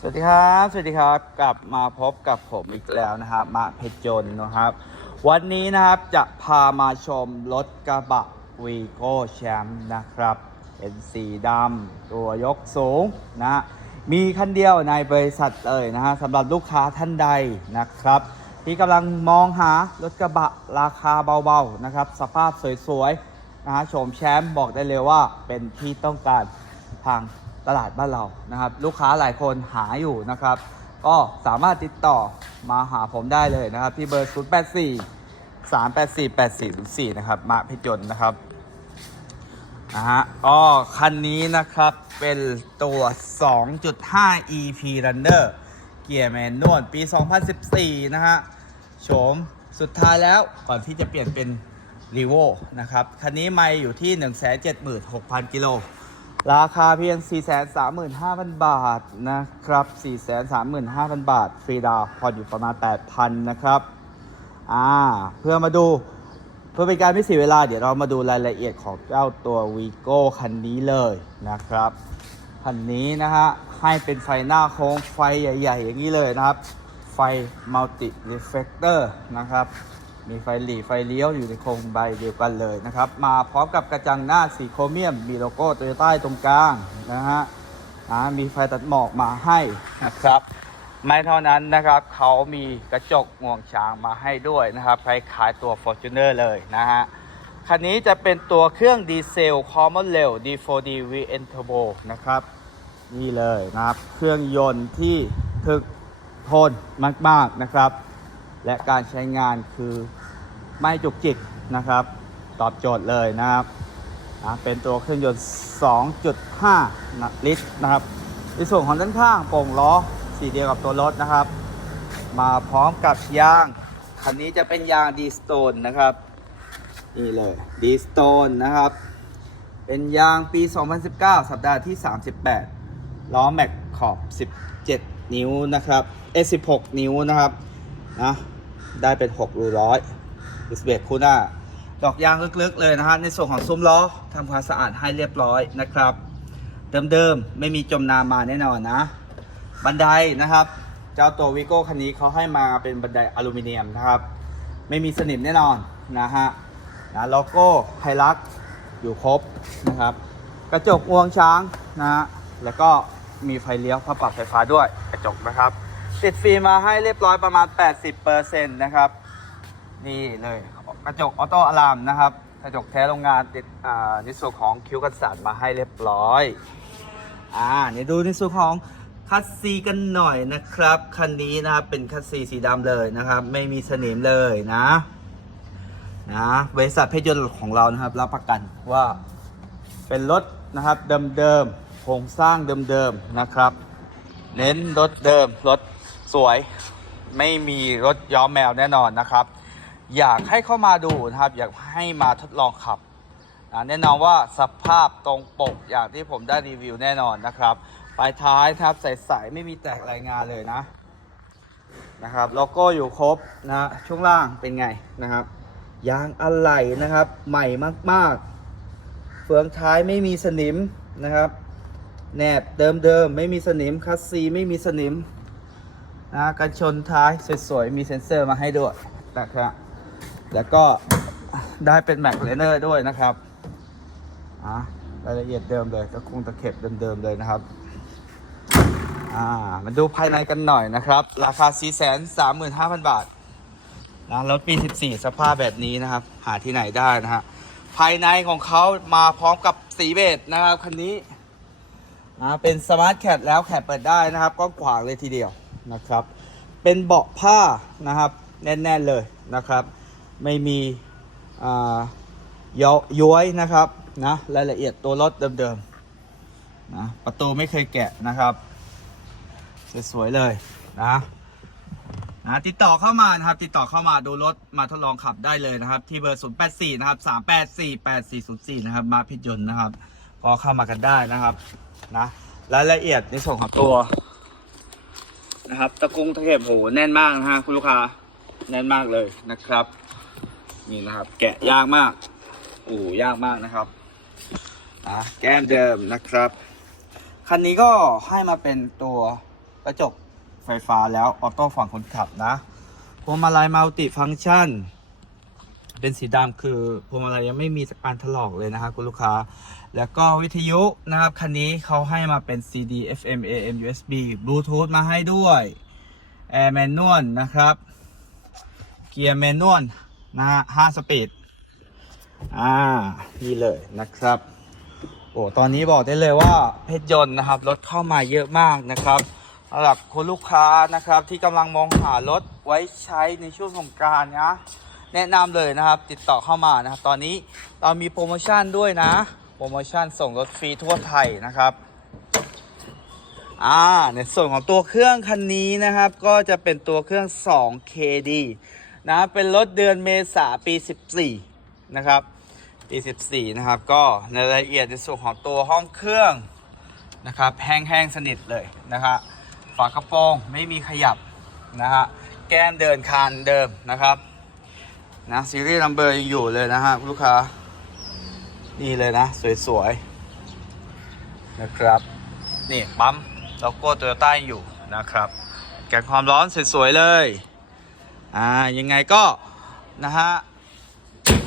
สวัสดีครับ สวัสดีครับ กลับมาพบกับผมอีกแล้วนะครับ มาเพชรจนนะครับ วันนี้นะครับจะพามาชมรถกระบะวีโก้แชมป์นะครับ เป็นสีดำตัวยกสูงนะ มีคันเดียวในบริษัทเลยนะฮะสำหรับลูกค้าท่านใดนะครับ ที่กำลังมองหารถกระบะราคาเบาๆนะครับ สภาพสวยๆนะฮะโฉมแชมป์บอกได้เลยว่าเป็นที่ต้องการทาง ตลาดบ้านเรานะครับ ลูกค้าหลายคนหาอยู่นะครับ ก็สามารถติดต่อมาหาผมได้เลยนะครับ ที่เบอร์ 0 8 4 3 8 4 8 4 0 4นะครับมาพิจนนะครับนะฮะก็คันนี้นะครับเป็นตัว 2.5 EP Runner เกียร์แมนนวลปี 2014 นะฮะโฉมสุดท้ายแล้วก่อนที่จะเปลี่ยนเป็น r e v o นะครับ คันนี้ไม่อยู่ที่ 176,000 กิโล ราคาเพียง 435,000 บาทนะครับ 435,000 บาท ฟรีดาวผ่อนอยู่ประมาณ 8,000 นะครับ อ่า เพื่อมาดู เพื่อเป็นการไม่เสียเวลา เดี๋ยวเรามาดูรายละเอียดของเจ้าตัววีโก้คันนี้เลยนะครับ คันนี้นะฮะ ให้เป็นไฟหน้าโค้งไฟใหญ่ ๆ อย่างนี้เลยนะครับ ไฟมัลติรีเฟ c เตอร์นะครับ มีไฟหลีไฟเลี้ยวอยู่ในโครงใบเดียวกันเลยนะครับ มาพร้อมกับกระจังหน้าสีโครเมียม มีโลโก้โตโยต้าตรงกลางนะฮะอ่ามีไฟตัดหมอกมาให้นะครับไม่เท่านั้นนะครับเขามีกระจกงวงช้างมาให้ด้วยนะครับคล้ายๆตัว Fortuner เลยนะฮะคันนี้จะเป็นตัวเครื่องดีเซล Common Rail D4D VN Turbo นะครับ นี่เลยนะครับ เครื่องยนต์ที่ถึกทนมากๆนะครับ และการใช้งานคือไม่จุกจิกนะครับ ตอบโจทย์เลยนะครับนะเป็นตัวเครื่องยนต์ 2.5นะลิตรนะครับ ในส่วนของด้านข้างโป่งล้อสีเดียวกับตัวรถนะครับ มาพร้อมกับยาง คันนี้จะเป็นยางดีสโตนนะครับ นี่เลยดีสโตนนะครับ เป็นยางปี 2019 สัปดาห์ที่ 38 ล้อแม็กขอบ 17 นิ้วนะครับเอ16 นิ้วนะครับนะ ได้เป็น6รูร้อยดิสเบรกคู่หน้า ดอกยางลึกๆเลยนะฮะในส่วนของซุ้มล้อทำความสะอาดให้เรียบร้อยนะครับ เดิมๆไม่มีจมน้ำมาแน่นอนนะ บันไดนะครับ เจ้าตัววิโก้คันนี้เขาให้มาเป็นบันไดอลูมิเนียมนะครับ ไม่มีสนิมแน่นอนนะฮะนะโลโก้ไฮลักอยู่ครบนะครับ กระจกงวงช้างนะฮะแล้วก็มีไฟเลี้ยวพับปรับไฟฟ้าด้วยกระจกนะครับ ติดฟิล์มมาให้เรียบร้อยประมาณ 80%นะครับ นี่เลยกระจกออโต้อะลามนะครับ กระจกแท้โรงงานติดอ่าในส่วนของคิ้วกันสาดมาให้เรียบร้อย อ่าเนี่ยวดูในส่วนของคัสซีกันหน่อยนะครับ คันนี้นะครับเป็นคัสซีสีดำเลยนะครับ ไม่มีสนิมเลยนะนะบริษัทเพชรยนต์ของเรานะครับ รับประกันว่าเป็นรถนะครับเดิมๆโครงสร้างเดิมๆนะครับ เน้นรถเดิมรถ สวยไม่มีรถย้อมแมวแน่นอนนะครับ อยากให้เข้ามาดูนะครับ อยากให้มาทดลองขับอ่าแน่นอนว่าสภาพตรงปกอย่างที่ผมได้รีวิวแน่นอนนะครับปลายท้ายนะครับใสๆไม่มีแตกรายงานเลยนะนะครับโลโก้อยู่ครบนะฮะช่วงล่างเป็นไงนะครับยางอะไหล่นะครับ ใหม่มากๆ เฟืองท้ายไม่มีสนิมนะครับแหนบเดิมๆไม่มีสนิมคัสซีไม่มีสนิม นะกันชนท้ายสวยๆ มีเซ็นเซอร์มาให้ด้วยนะครับ แล้วก็ได้เป็นแม็กเลเนอร์ด้วยนะครับอะรายละเอียดเดิมเลยก็คงตะเข็บเดิมๆเลยนะครับอ่ามาดูภายในกันหน่อยนะครับ ราคา 435,000 บาทนะรถปี 14 สภาพแบบนี้นะครับ หาที่ไหนได้นะฮะภายในของเขามาพร้อมกับสีเบจนะครับคันนี้อ่าเป็นสมาร์ทแคปแล้วแคปเปิดได้นะครับกว้างขวางเลยทีเดียว นะครับ เป็นเบาะผ้านะครับแน่นๆเลยนะครับ ไม่มีอ่าย้อย้อยนะครับนะรายละเอียดตัวรถเดิมๆนะประตูไม่เคยแกะนะครับสวยๆเลยนะนะติดต่อเข้ามานะครับ ติดต่อเข้ามาดูรถมาทดลองขับได้เลยนะครับ ที่เบอร์ 084 นะครับ 384 8404 นะครับ มาพิจนนะครับ ก็เข้ามากันได้นะครับนะรายละเอียดในส่วนของตัว นะครับ ตะกุงตะเข็บโหแน่นมากนะฮะคุณลูกค้าแน่นมากเลยนะครับ นี่นะครับ แกะยากมากโอ้ยากมากนะครับอะแก้มเดิมนะครับ คันนี้ก็ให้มาเป็นตัวกระจกไฟฟ้าแล้วออโต้ฝั่งคนขับนะพวงมาลัยมัลติฟังก์ชัน เป็นสีดำคือพวงมาลัยยังไม่มีการถลอกเลยนะครับคุณลูกค้า แล้วก็วิทยุนะครับ คันนี้เขาให้มาเป็น CD FM AM USB Bluetooth มาให้ด้วย Air Manual นะครับ เกียร์แมนนวลนะฮะ5สปีดอ่านี่เลยนะครับโอ้ตอนนี้บอกได้เลยว่าเพชรยนต์นะครับรถเข้ามาเยอะมากนะครับสำหรับคุณลูกค้านะครับที่กำลังมองหารถไว้ใช้ในช่วงสงกรานต์นะ แนะนำเลยนะครับ ติดต่อเข้ามานะครับ ตอนนี้เรามีโปรโมชั่นด้วยนะ โปรโมชั่นส่งรถฟรีทั่วไทยนะครับอ่าในส่วนของตัวเครื่องคันนี้นะครับ ก็จะเป็นตัวเครื่อง 2KD นะ เป็นรถเดือนเมษาปี 14 นะครับ ปี 14 นะครับ ก็ในรายละเอียดในส่วนของตัวห้องเครื่องนะครับ แห้งๆ สนิทเลยนะครับฝากระโปรงไม่มีขยับนะฮะ แก้มเดินคานเดิมนะครับ นะซีรีส์นัมเบอร์ยังอยู่เลยนะฮะลูกค้า นี่เลยนะ สวยๆ นะครับ นี่ปั๊มโลโก้โตโยต้าอยู่นะครับ แกนความร้อนสวยๆ เลย อ่า ยังไงก็นะฮะ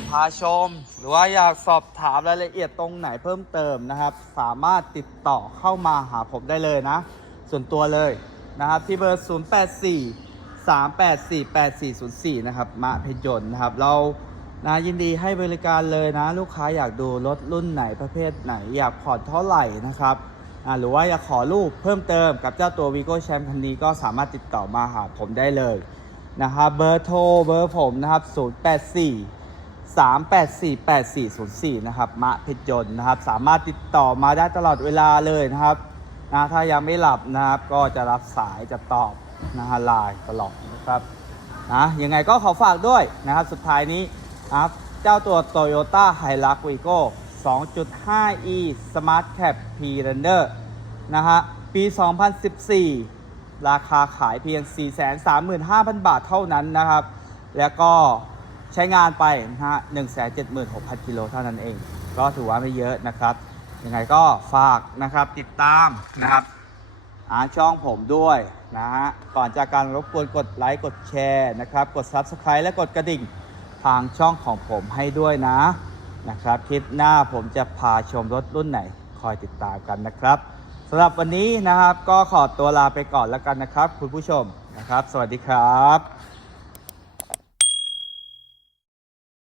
พาชม หรือว่าอยากสอบถามรายละเอียดตรงไหนเพิ่มเติมนะครับ สามารถติดต่อเข้ามาหาผมได้เลยนะ ส่วนตัวเลยนะครับ ที่เบอร์ 084 384 8404 นะครับมาเพชรยนต์นะครับ เรานะยินดีให้บริการเลยนะ ลูกค้าอยากดูรถรุ่นไหนประเภทไหน อยากผ่อนเท่าไหร่นะครับอ่าหรือว่าอยากขอรูปเพิ่มเติมกับเจ้าตัว Vigo Champ คันนี้ก็สามารถติดต่อมาหาผมได้เลยนะครับเบอร์โทรเบอร์ผมนะครับ 084 3848404 นะครับ มะเพชรยนต์นะครับ สามารถติดต่อมาได้ตลอดเวลาเลยนะครับนะถ้ายังไม่หลับนะครับ ก็จะรับสายจะตอบ นะฮะไลน์ตลอดนะครับนะยังไงก็ขอฝากด้วยนะครับ สุดท้ายนี้นะครับเจ้าตัว Toyota Hilux Vigo 2.5e Smart Cap P-Runner นะฮะปี 2014 ราคาขายเพียง 435,000 บาทเท่านั้นนะครับ แล้วก็ใช้งานไปนะฮะ176,000 กิโลเท่านั้นเอง ก็ถือว่าไม่เยอะนะครับ ยังไงก็ฝากนะครับติดตามนะครับ อาช่องผมด้วยนะฮะ ก่อนจากการรบกวนกดไลค์กดแชร์นะครับ กด Subscribe และกดกระดิ่งทางช่องของผมให้ด้วยนะนะครับ คลิปหน้าผมจะพาชมรถรุ่นไหนคอยติดตามกันนะครับสำหรับวันนี้นะครับก็ขอตัวลาไปก่อนแล้วกันนะครับ คุณผู้ชมนะครับ สวัสดีครับ